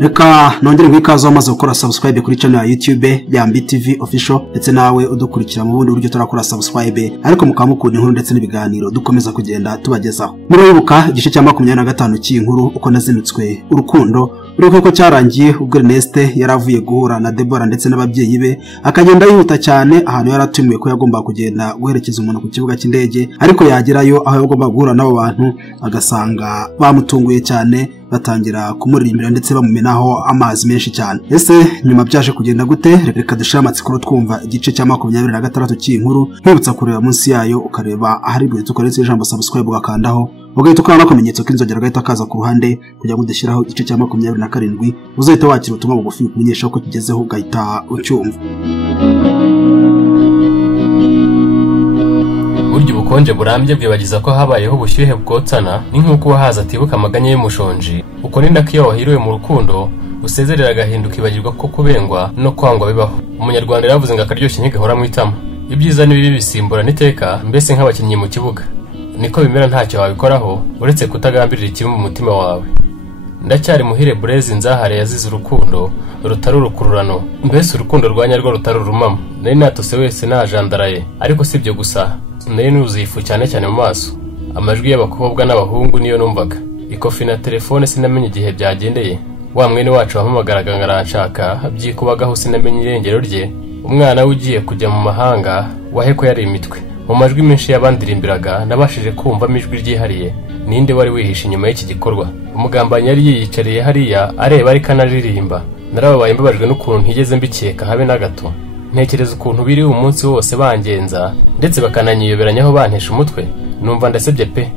Reka nongere ngwikazo amaze gukora subscribe kuri channel ya YouTube ya Mbi TV official ndetse nawe udukurikira mu bundi buryo turakora subscribe ariko mukamukunda inkuru ndetse n'ibiganiro dukomeza kugenda tubagezaho. Muribuka igice cya 25 cy'inkuru uko nazinutswe urukundo uruko ko cyarangiye ubwo Ernest yaravuye guhura na Deborah ndetse n'ababyeyi be akagenda yihuta cyane ahantu yaratumiwe ko yagomba kugenda guherekeza umuntu ku kibuga cy'indege ariko yagerayo aho yagomba guhura n'abo bantu agasanga bamutunguye cyane batangira kumuririmbira ndetse bamumenaho amazi menshi cyane. Ese nyuma byaje kugenda gute? Reka dushira amatsiko twumva igice cya 26 cy'inkuru nkibutsa kureba munsi yayo ukareba ahari buri tukoretse ijambo subscribe ugakandaho ugahita ukora n'akamenyetso k'inzogera gahita kaza ku ruhande kugira ngo dushyiraho igice cya 27 uzahita wakira ubutumwa bugufi kumenyesha ko tugezeho ugahita ucyumva. Buryo ubukonje burambye bwibagiza ko habayeho ubushyuhe bwotsana ni nk'uko wahaza atibuka amaganya y'umushonji uko ni ndakiyo wahiriwe mu rukundo usezerera agahinduka ibagirwa ko kubengwa no kwangwa bibaho. Umunyarwanda yaravuze ngo akaryoshye ntigahora mu itama, ibyiza n'ibibi bisimbura n'iteka mbese nk'abakinnyi mu kibuga niko bimera ntacyo wabikoraho uretse kutagambirira ikibi mu mutima wawe. Ndacyari muhire Blaise Nzahare yazize urukundo rutari urukururano mbese urukundo rwanyarwo rutari urumama. Nari natose wese najandaraye ariko sibyo gusa nari nuzifu cyane cyane mu maso. Amajwi y'abakobwa n'abahungu niyo numvaga, ikofi na telefone sinamenye igihe byagendeye. Wa mwene wacu wampamagaraga ngaranshaka byikubagaho sinamenye irengero rye. Umwana ugiye kujya mu mahanga waheko yari imitwe. Mu majwi menshi y'abandirimbiraga nabashije kumva amijwi ryihariye. Ninde wari wihishe inyuma y'iki gikorwa? Umugambanyi yari yiyicariye hariya areba ariko anaririmba. Narababaye mbabajwe n'ukuntu ntigeze mbikeka habe na gato. Ntekereza ukuntu biri umunsi wose bangenza ndetse bakananyiyoberanyaho bantesha umutwe. Numva ndasebye pe.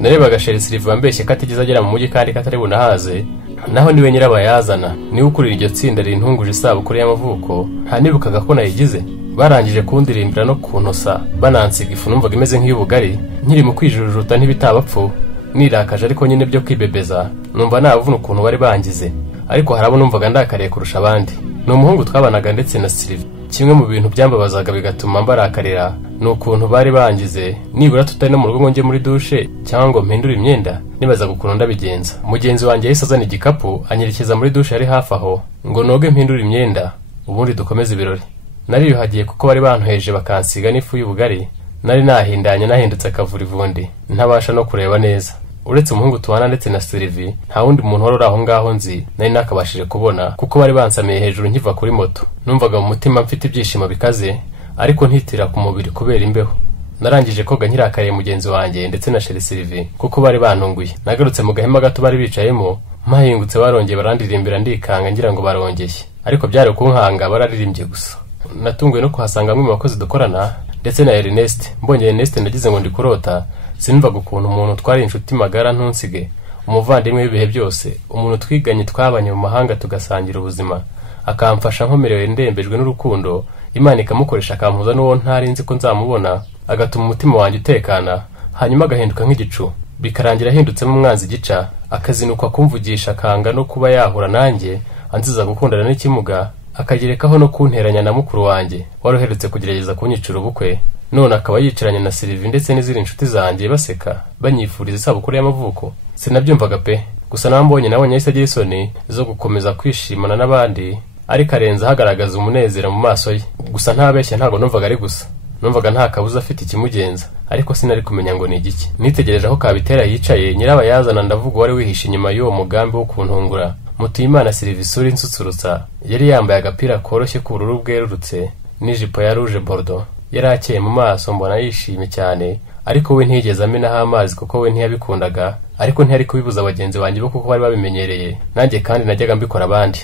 Narebaga Sheri Silva mbeshye katigeze agera mu mujyi kandi katari bunahaze. Naho niwe nyirabayazana niwe ukurira iryo tsinda rintunguje isabukuru y'amavuko ntanibukaga ko nayigize. Barangije kundirimbira no kuntosa banansiga ifu numvaga imeze nk'iy'ubugari nkiri mu kwijujuta ntibitabapfu nirakaje ariko nyine byo kwibebeza numva nabuvuna ukuntu bari bangize ariko harabo numvaga ndakariye kurusha abandi. Ni umuhungu twabanaga ndetse na Silva. Kimwe mu bintu byambabazaga bigatuma mbarakarira ni ukuntu bari bangize nibura tutari no mu rugo ngo njye muri dushe cyangwa ngo mpindure imyenda nibaza gukunda ndabigenza. Mugenzi wanjye yahise azana igikapu anyerekeza muri dushe yari hafi aho ngo noge mpindure imyenda ubundi dukomeze ibirori. Nariyuhagiye kuko bari bantuheje bakansiga n'ifu y'ubugari. Nari nahindanye nahindutse akavurivundi ntabasha no kureba neza. Uretse umuhungu tubana ndetse na Silvi nta wundi muntu wari aho ngaho nzi nari nakabashije kubona kuko bari bansamiye hejuru nkiva kuri moto. Numvaga mu mutima mfite ibyishimo bikaze ariko ntitira ku mubiri kubera imbeho. Narangije koga nkirakariye mugenzi wanjye ndetse na Sheri Silvi kuko bari bantunguye. Nagarutse mu gahema gato bari bicayemo mahingutse barongeye barandirimbira ndikanga ngira ngo barongeye ariko byari kunkanga bararirimbye gusa. Natunguwe no kuhasanga amwe mu bakozi dukorana ndetse na Ernest. Mbonye Ernest ndagize ngo ndikurota. Sinumvaga ukuntu umuntu twari inshuti magara ntunsige, umuvandimwe w'ibihe byose, umuntu twiganye twabanye mu mahanga tugasangira ubuzima akamfasha nkomerewe ndembejwe n'urukundo. Imana ikamukoresha akampuza n'uwo ntari nzi ko nzamubona agatuma umutima wanjye utekana hanyuma agahinduka nk'igicu bikarangira ahindutsemo umwanzi gica akazinukwa kumvugisha akanga no kuba yahura nanjye anziza gukundana n'ikimuga akagerekaho no kunteranya na mukuru wanjye waroheretse kugerageza kunyicira ubukwe. None akaba yicaranye na Silvi ndetse n'izindi inshuti zanjye baseka banyifuriza isabukuru y'amavuko. Sinabyumvaga pe, gusa nambonye nabonye yahise agira isoni zo gukomeza kwishimana n'abandi ariko arenza hagaragaza umunezero mu maso ye. Gusa ntabeshya ntago numvaga ari gusa, numvaga nta kabuza afite ikimugenza ariko sinari kumenya ngo ni igiki. Nitegereje aho Kabitera yicaye nyirabayazana ndavuga wari wihishe inyuma y'uwo mugambi wo kuntungura. Mutuyimana Silvi suri insutsurutsa yari yambaye agapira koroshye k'ubururu bwerurutse n'ijipo ya rouge bordeaux. Yari akeye mu maso mbona yishimye cyane ariko we ntigeze amenaho amazi kuko we ntiyabikundaga ariko ntiyari kubibuza abagenzi banjye bo kuko bari babimenyereye nanjye kandi najyaga mbikora abandi.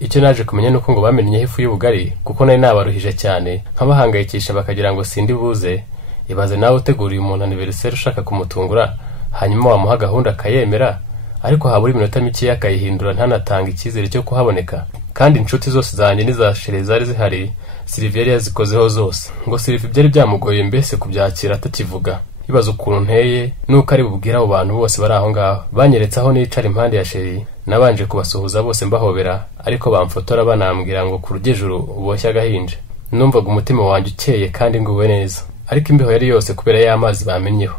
Icyo naje kumenya nuko ngo bamenye ifu y'ubugari kuko nari nabaruhije cyane nkabahangayikisha bakagira ngo sindi buze. Ibaze nawe uteguriye umuntu anniversaire ushaka kumutungura hanyuma wamuha gahunda akayemera ariko habura iminota mike akayihindura ntanatanga icyizere cyo kuhaboneka. Kandi inshuti zose zanjye n'iza Sheri zari zihari Silvi yazikozeho zose ngo Silvi byari byamugoye mbese kubyakira atakivuga. Ibaze ukuntu nteye nuko ari bubwira abo bantu bose bari aho ngaho. Banyeretse aho nicara impande ya Sheri nabanje kubasuhuza bose mbahobera ariko bamfotora banambwira ngo ku rugejuru uboshye agahinja. Numvaga umutima wanjye ukeye kandi nguwe neza ariko imbeho yari yose kubera y'amazi bamenyeho.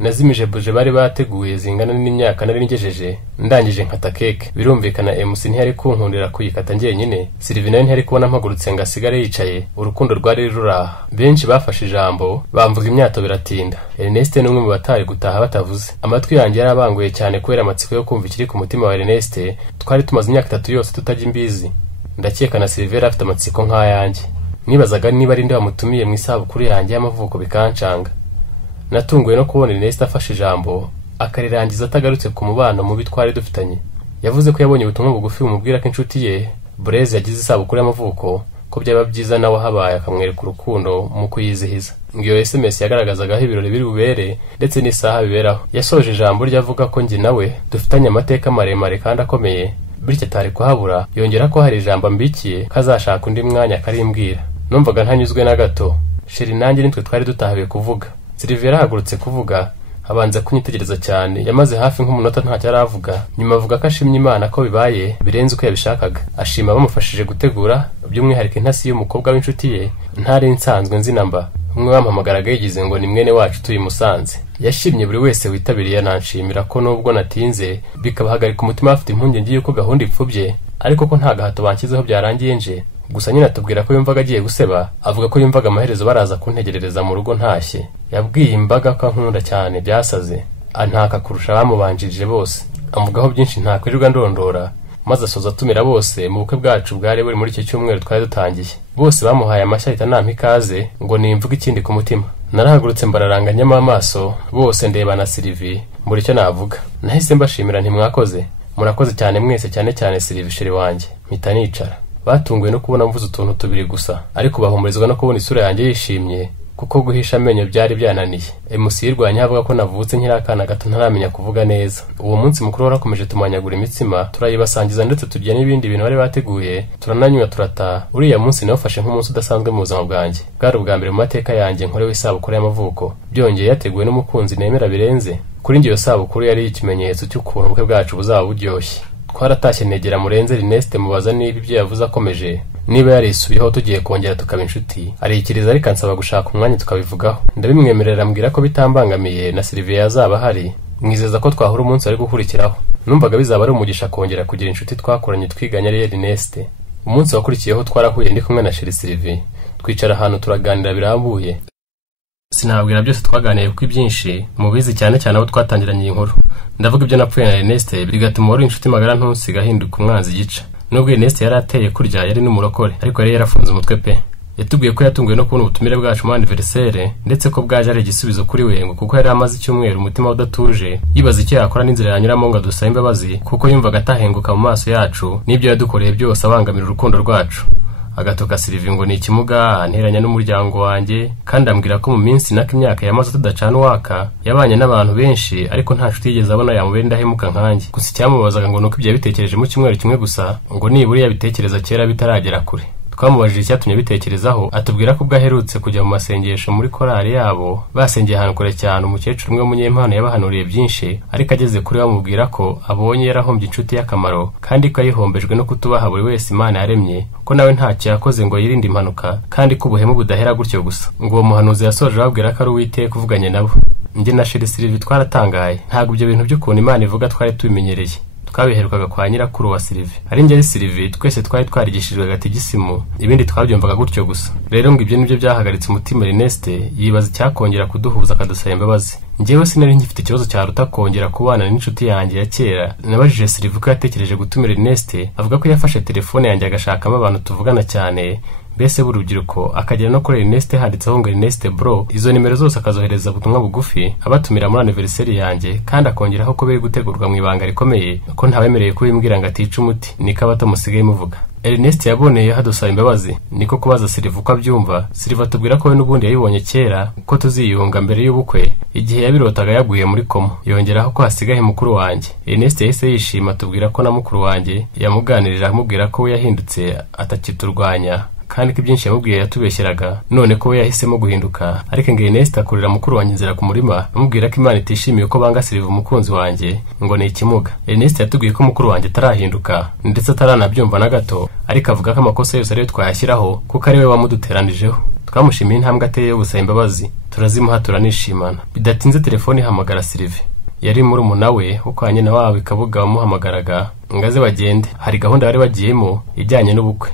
nazimije buje bari bateguye zingana n'imyaka nari ngejeje ndangije nkata keke. Birumvikana MC ntiyari kunkundira kuyikata njyenyine, Sylvie nawe ntiyari kubona mpagurutse ngo asigare yicaye. Urukundo rwari ruraha. Benshi bafashe ijambo bamvuga imyato biratinda. Ernest ni umwe mu batari gutaha batavuze. Amatwi yanjye yarabanguye cyane kubera amatsiko yo kumva ikiri ku mutima wa Ernest. Twari tumaze imyaka 3 yose tutajya imbizi. Ndakeka na Sylvie afite amatsiko nk'ayanjye. Nibazaga niba ari nde wamutumiye mu isabukuru yanjye y'amavuko bikancanga. Natunguwe no kubona Ernest afashe ijambo akarirangiza atagarutse ku mubano mubi twari dufitanye. Yavuze ko yabonye ubutumwa bugufi bumubwira ko inshuti ye Blaise yagize isabukuru y'amavuko, ko byaba byiza nawe habaye akamwereka urukundo mu kuyizihiza. Ngiyo SMS yagaragazagaho ibirori biri bubere ndetse n'isaha biberaho. Yasoje ijambo ryavuga ko njye nawe dufitanye amateka maremare kandi akomeye, bityo atari kuhabura. Yongera ko hari ijambo mbikiye kazashaka undi mwanya karimbwira. Numvaga ntanyuzwe na gato. Sheri nanjye nitwe twari dutahabiye kuvuga. Sylvie yarahagurutse kuvuga, abanza kunyitegereza cyane. Yamaze hafi nk'umunota ntacyo aravuga. Nyuma avuga ko ashimye Imana ko bibaye birenze uko yabishakaga. Ashima bamufashije gutegura, by'umwihariko intasi y'umukobwa w'inshuti ye ntari nsanzwe nzi namba. Umwe wampamagaraga yigize ngo ni mwene wacu tuyi Musanze. Yashimye buri wese witabiriye, nanshimira ko nubwo natinze bikabahagarika umutima afite impungenge yuko gahunda ipfubye, ariko ko nta gahato banshyizeho byarangiye nje. Gusa nyine atubwira ko yumvaga agiye guseba, avuga ko yumvaga amaherezo baraza kuntegerereza mu rugo ntashye. Yabwiye imbaga ko nkunda cyane byasaze, antaka kurusha abamubanjirije bose. Amugaho byinshi ntakwirirwa ndondora, maze asoza atumira bose mu bukwe bwacu bwari buri muri icyo cyumweru twari dutangiye. Bose bamuhaye amashyi ahita nampa ikaze ngo nimvuge ikindi ku mutima. Narahagurutse mbararanganyamo amaso, bose ndeba na Sylvie mbura icyo navuga. Nahise mbashimira nti mwakoze, murakoze cyane mwese, cyane cyane Sylvie sheri wanjye. Mpita nicara. Batunguwe no kubona mvuze utuntu tubiri gusa, ariko bahumurizwa no kubona isura yanjye yishimye, kuko guhisha amenyo byari byananiye. MC yirwanya avuga ko navutse nkiri akana gato ntaramenya kuvuga neza. Uwo munsi mukuru warakomeje tumanyagura imitsima, turayibasangiza ndetse turya n'ibindi bintu bari bateguye, turananywa turataha. Uriya munsi nawufashe nk'umunsi udasanzwe mu buzima bwanjye. Bwari ubwa mbere mu mateka yanjye nkorewe isabukuru y'amavuko, byongeye yateguwe n'umukunzi nemera birenze. Kuri njye iyo sabukuru yari ikimenyetso cy'ukuntu ubukwe bwacu buzaba buryoshye. Twaratashye negera Murenzi Ernest mubaza niba ibyo yavuze akomeje, niba yarisubiyeho tugiye kongera tukaba inshuti. Arikiriza ariko ansaba gushaka umwanya tukabivugaho. Ndabimwemerera ambwira ko bitambangamiye na Sylvie yazaba hari, mwizeza ko twahura umunsi ari gukurikiraho. Numvaga bizaba ari umugisha kongera kugira inshuti twakoranye twiganya ari Ernest. Umunsi wakurikiyeho twarahuye ndi kumwe na Sheri Sylvie, twicara ahantu turaganira birambuye. Sinabwira byose twaganiye kuko ibyinshi mubizi, cyane cyane abo twatangiranye inkuru. Ndavuga ibyo napfuye na Ernest bigatuma wari inshuti magara ntusiga ahinduka umwanzi gica. Nubwo Ernest yari ateye kurya, yari n'umurokore, ariko yari yarafunze umutwe pe. Yatubwiye ko yatunguwe no kubona ubutumire bwacu mu anniversaire, ndetse ko bwaje ari igisubizo kuri we, ngo kuko yari amaze icyumweru umutima udatuje yibaza icyo yakora n'inzira yanyuramo ngo adusabe imbabazi, kuko yumvaga atahenguka mu maso yacu n'ibyo yadukoreye byose abangamira urukundo rwacu. Agatoka Sylvie ngo ni ikimuga, anteranya n'umuryango wanjye, kandi ambwira ko mu minsi naka imyaka yamaze tudacana uwaka yabanye n'abantu benshi, ariko nta nshuti yigeze abona yamubera indahemuka nkanjye. Gusa icyamubazaga ngo nuko ibyo yabitekereje mu cyumweru kimwe gusa, ngo nibura yabitekereza kera bitaragera kure. Twamubajije icyatumye bitekerezaho, atubwira ko bwaherutse kujya mu masengesho muri korali yabo, basengeye ahantu kure cyane. Umukecuru umwe w'umunyempano yabahanuriye byinshi, ariko ageze kuri bamubwira ko abonye yarahombye inshuti y'akamaro, kandi ko yihombejwe no kutubaha buri wese Imana yaremye, ko nawe ntacyo yakoze ngo yirinde impanuka, kandi ko ubuhemu budahera gutyo gusa. Ngo uwo muhanuzi yasoje ababwira ko ari Uwiteka kuvuganye nabo. Njye na Sheri Sylvie twaratangaye, ntabwo ibyo bintu by'ukuntu Imana ivuga twari tubimenyereye. Twabiherukaga kwa nyirakuru wa Sylvie. Ari njye Sylvie twese twari twarigishijwe agatigisimu, ibindi twabyumvaga gutyo gusa. Rero ngo ibyo nibyo byahagaritse umutima Ernest, yibaza icyakongera kuduhuza akadusaba imbabazi. Njyewe sinari ngifite ikibazo cyaruta kongera kubana n'inshuti yanjye ya kera. Nabajije Sylvie ko yatekereje gutumira Ernest, avuga ko yafashe telefone yanjye agashakamo abantu tuvugana cyane, mbese b'urubyiruko, akagera no kuri Ernest handitseho ngo Ernest bro. Izo nimero zose akazohereza ubutumwa bugufi abatumira muri anniversaire yanjye, kandi akongeraho ko biri gutegurwa mu ibanga rikomeye, ko ntawemereye kubimbwira ngo atica umuti, niko abatamusigaye muvuga. Ernest yaboneye hadusaba imbabazi, niko kubaza Sylvie uko abyumva. Sylvie atubwira ko we n'ubundi yabibonye kera ko tuziyunga mbere y'ubukwe, igihe yabirotaga yaguye muri koma. Yongeraho ko hasigaye mukuru wanjye. Ernest yahise yishima, atubwira ko na mukuru wanjye yamuganirira amubwira ko we yahindutse atakiturwanya, kandi ko ibyinshi yamubwiye yatubeshyeraga, none ko we yahisemo guhinduka. Ariko ngo Ernest akurira mukuru wanjye inzira ku murima, amubwira ko Imana itishimiye ko banga Sylvie umukunzi wanjye, ngo ni ikimuga. Ernest yatubwiye ko mukuru wanjye atarahinduka, ndetse ataranabyumva na gato, ariko avuga ko amakosa yose ariyo twayashyiraho, kuko ari we wamuduteranijeho. Twamushimiye intambwe ateye yo gusaba imbabazi. turazimuha turanishimana. Bidatinze telefone ihamagara Sylvie. Yari murumuna we kwa nyina wabo Kabuga wamuhamagaraga ngaze bagende. Hari gahunda bari bagiyemo ijyanye n'ubukwe.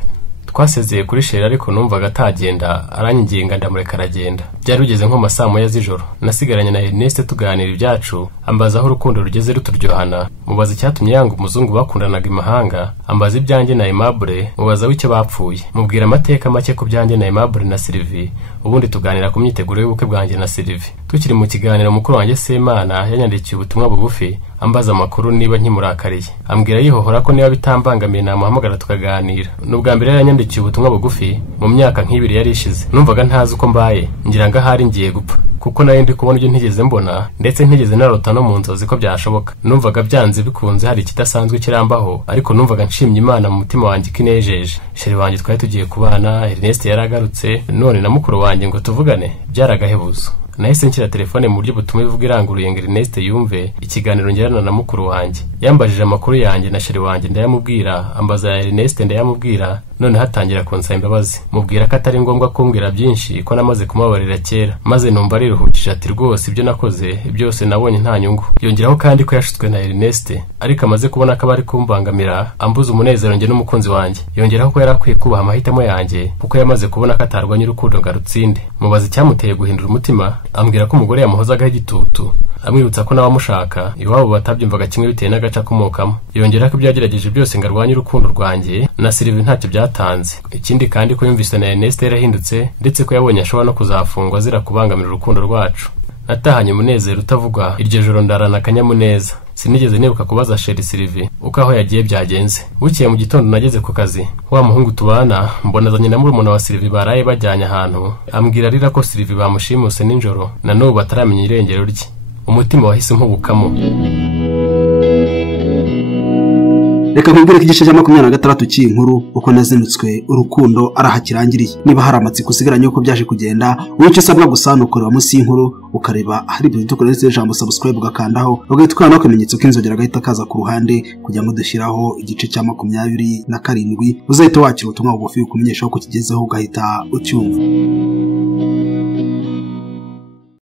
Twasezeye kuri Sheri ariko numvaga atagenda, aranyinginga ndamureka aragenda. Byari bigeze nko masaa moya z'ijoro. Nasigaranye na Ernest tuganira ibyacu, ambaza aho urukundo rugeze ruturyohana. Mubaza icyatumye yanga umuzungu bakundanaga imahanga, ambaza ibyanjye na Aimable, mubaza w'icyo bapfuye. Mubwira amateka make ku byanjye na Aimable na Sylvie, ubundi tuganira ku myiteguro y'ubukwe bwanjye na Sylvie. Tukiri mu kiganiro mukuru wanjye Semana yanyandikiye ubutumwa bugufi ambaza amakuru niba nkimurakariye. Ambwira yihohora ko niba bitambangamiye namuhamagara tukaganira. N'ubwa mbere yanyandikiye ubutumwa bugufi mu myaka nk'ibiri yari ishize. Numvaga ntazi uko mbaye, ngira ngo ahari ngiye gupfa. Kuko nari ndi kubona ibyo ntigeze mbona, ndetse ntigeze narota no mu nzozi ko byashoboka. Numvaga byanze bikunze hari ikidasanzwe kirambaho, ariko numvaga nshimye Imana mu mutima wanjye kinejeje. Sheri wanjye twari tugiye kubana, Ernest yaragarutse, none na mukuru wanjye ngo tuvugane, byaragahebuzo. Nahise nshyira telefone mu buryo butuma ivuga iranguruye ngo Ernest yumve ikiganiro ngirana na mukuru wanjye. Yambajije amakuru yanjye na Sheri wanjye ndayamubwira, ambaza ya Ernest ndayamubwira, none hatangira kunsaba imbabazi. Mubwira ko atari ngombwa kumbwira byinshi ko namaze kumubabarira kera. Maze numva ariruhukije ati rwose ibyo nakoze byose nabonye nta nyungu. Yongeraho kandi ko yashutswe na Ernest, ariko amaze kubona ko bari kumbangamira ambuza umunezero njye n'umukunzi wanjye. Yongeraho ko yarakwiye kubaha amahitamo yanjye kuko yamaze kubona ko atarwanya urukundo ngo arutsinde. Mubaza icyamuteye guhindura umutima, ambwira ko umugore yamuhozagaho igitutu, amwibutsa ko n'abamushaka iwabo batabyumvaga kimwe bitewe n'agace akomokamo. Yongera ko byagerageje byose ngo arwanye urukundo rwanjye na Sylvie ntacyo byatanze. Ikindi kandi ko yumvise na Ernest yarahindutse, ndetse ko yabonye ashobora no kuzafungwa azira kubangamira urukundo rwacu. Natahanye umunezero utavugwa, iryo joro ndarana akanyamuneza. Sinigeze nibuka kubaza Sheri Sylvie uko aho yagiye byagenze. Bukiye mu gitondo nageze ku kazi, wa muhungu tubana mbona azanye na murumuna wa Sylvie baraye bajyanye ahantu. Ambwira arira ko Sylvie bamushimuse ninjoro na n'ubu bataramenya irengero rye. Umutima wahise nk'ubukamo. Reka nkubwire ko igice cya 26 cy'inkuru uko nazinutswe urukundo arahakirangiriye. Niba hari amatsiko usigaranye uko byaje kugenda, wicyo usabwa gusa nukorera munsi y'inkuru ukareba hari ibintu dukoresheje ijambo subscribe ugakandaho, ugahita no kumenyetso k'inzogera gahita kaza ku ruhande kugira ngo dushyiraho igice cya 27 uzahita wakira ubutumwa bugufi ukumenyeshaho ko kigezeho ugahita ucyumva.